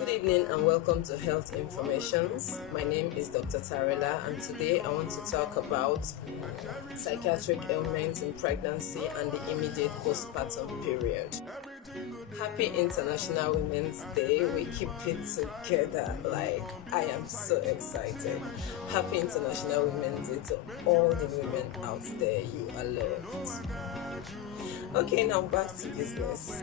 Good evening and welcome to Health Informations. My name is Dr. Tarela, and today I want to talk about psychiatric ailments in pregnancy and the immediate postpartum period. Happy International Women's Day. We keep it together. I am so excited. Happy International Women's Day to all the women out there. You are loved. Okay, now back to business.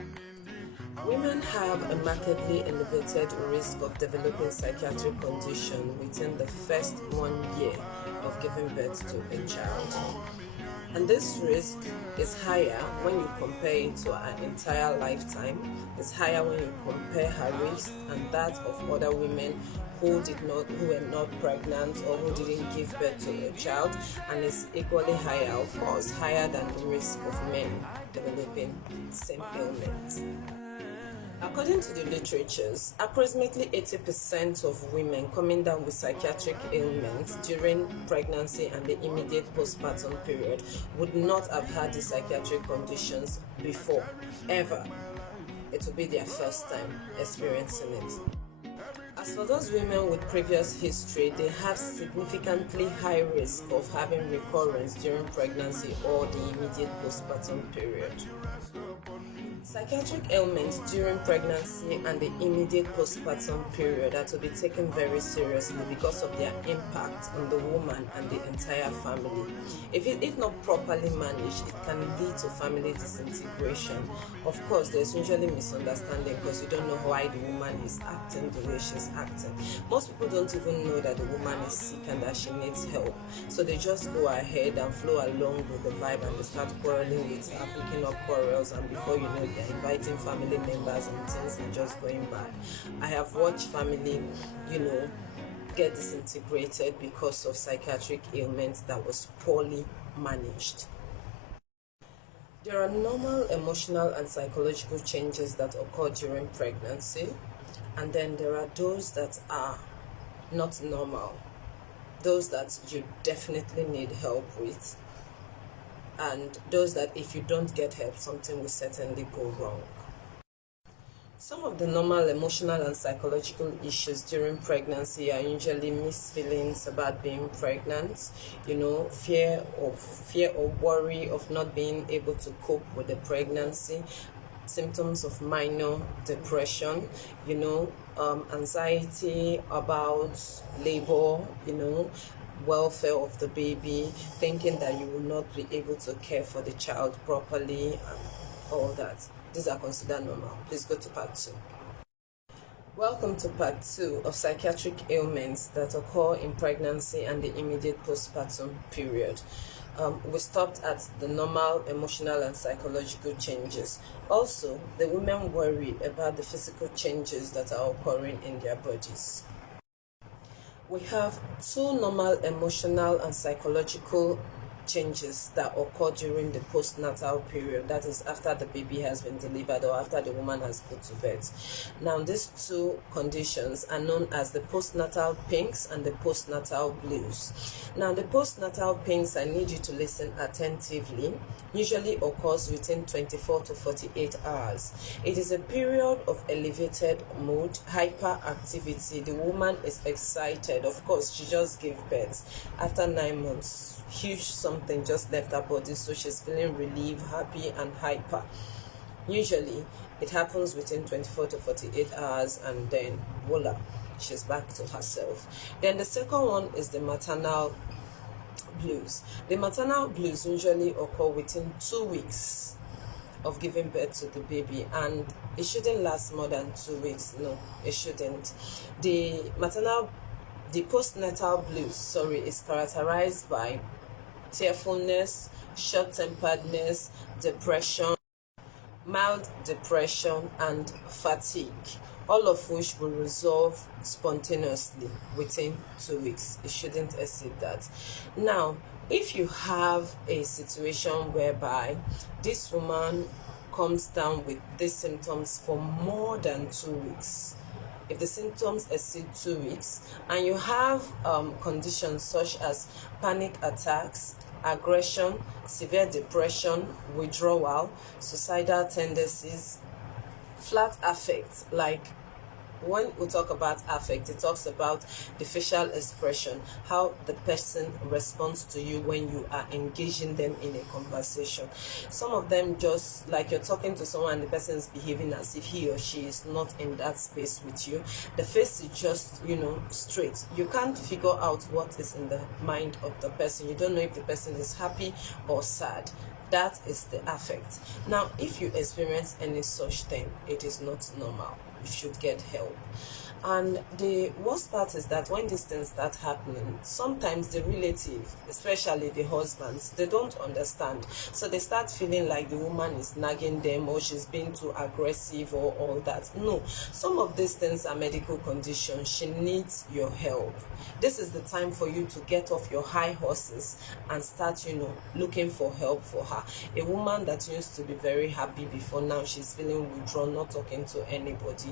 Women have a markedly elevated risk of developing psychiatric condition within the first 1 year of giving birth to a child. And this risk is higher when you compare it to an entire lifetime. It's higher when you compare her risk and that of other women who were not pregnant or who didn't give birth to a child, and it's equally higher, of course, higher than the risk of men developing same ailments. According to the literatures, approximately 80% of women coming down with psychiatric ailments during pregnancy and the immediate postpartum period would not have had the psychiatric conditions before, ever. It will be their first time experiencing it. As for those women with previous history, they have significantly high risk of having recurrence during pregnancy or the immediate postpartum period. Psychiatric ailments during pregnancy and the immediate postpartum period are to be taken very seriously because of their impact on the woman and the entire family. If not properly managed, it can lead to family disintegration. Of course, there's usually misunderstanding because you don't know why the woman is acting the way she's acting. Most people don't even know that the woman is sick and that she needs help. So they just go ahead and flow along with the vibe and they start quarreling with her, picking up quarrels, and before you know, they're inviting family members and things are just going bad. I have watched family, get disintegrated because of psychiatric ailments that was poorly managed. There are normal emotional and psychological changes that occur during pregnancy, and then there are those that are not normal, those that you definitely need help with, and those that if you don't get help, something will certainly go wrong. Some of the normal emotional and psychological issues during pregnancy are usually mixed feelings about being pregnant, fear or worry of not being able to cope with the pregnancy, symptoms of minor depression, anxiety about labor, welfare of the baby, thinking that you will not be able to care for the child properly, and all that. These are considered normal. Please go to part 2. Welcome to part 2 of psychiatric ailments that occur in pregnancy and the immediate postpartum period. We stopped at the normal emotional and psychological changes. Also, the women worry about the physical changes that are occurring in their bodies. We have 2 normal emotional and psychological changes that occur during the postnatal period, that is after the baby has been delivered or after the woman has put to bed. Now, these 2 conditions are known as the postnatal pinks and the postnatal blues. Now, the postnatal pinks, I need you to listen attentively, usually occurs within 24 to 48 hours. It is a period of elevated mood, hyperactivity. The woman is excited. Of course, she just gave birth. After 9 months, huge something just left her body, so she's feeling relieved, happy, and hyper. Usually, it happens within 24 to 48 hours, and then voila, she's back to herself. Then the second one is the maternal blues. The maternal blues usually occur within 2 weeks of giving birth to the baby, and it shouldn't last more than 2 weeks. No, it shouldn't. The postnatal blues, is characterized by tearfulness, short-temperedness, depression, mild depression, and fatigue, all of which will resolve spontaneously within 2 weeks. It shouldn't exceed that. Now, if you have a situation whereby this woman comes down with these symptoms for more than 2 weeks, if the symptoms exceed 2 weeks, and you have conditions such as panic attacks, aggression, severe depression, withdrawal, suicidal tendencies, flat affect like when we talk about affect, it talks about the facial expression, how the person responds to you when you are engaging them in a conversation. Some of them, just like you're talking to someone and the person is behaving as if he or she is not in that space with you. The face is just, straight. You can't figure out what is in the mind of the person. You don't know if the person is happy or sad. That is the affect. Now, if you experience any such thing, it is not normal. You should get help. And the worst part is that when these things start happening, sometimes the relative, especially the husbands, they don't understand. So they start feeling like the woman is nagging them, or she's being too aggressive, or all that. No, some of these things are medical conditions. She needs your help. This is the time for you to get off your high horses and start, looking for help for her. A woman that used to be very happy before, now she's feeling withdrawn, not talking to anybody.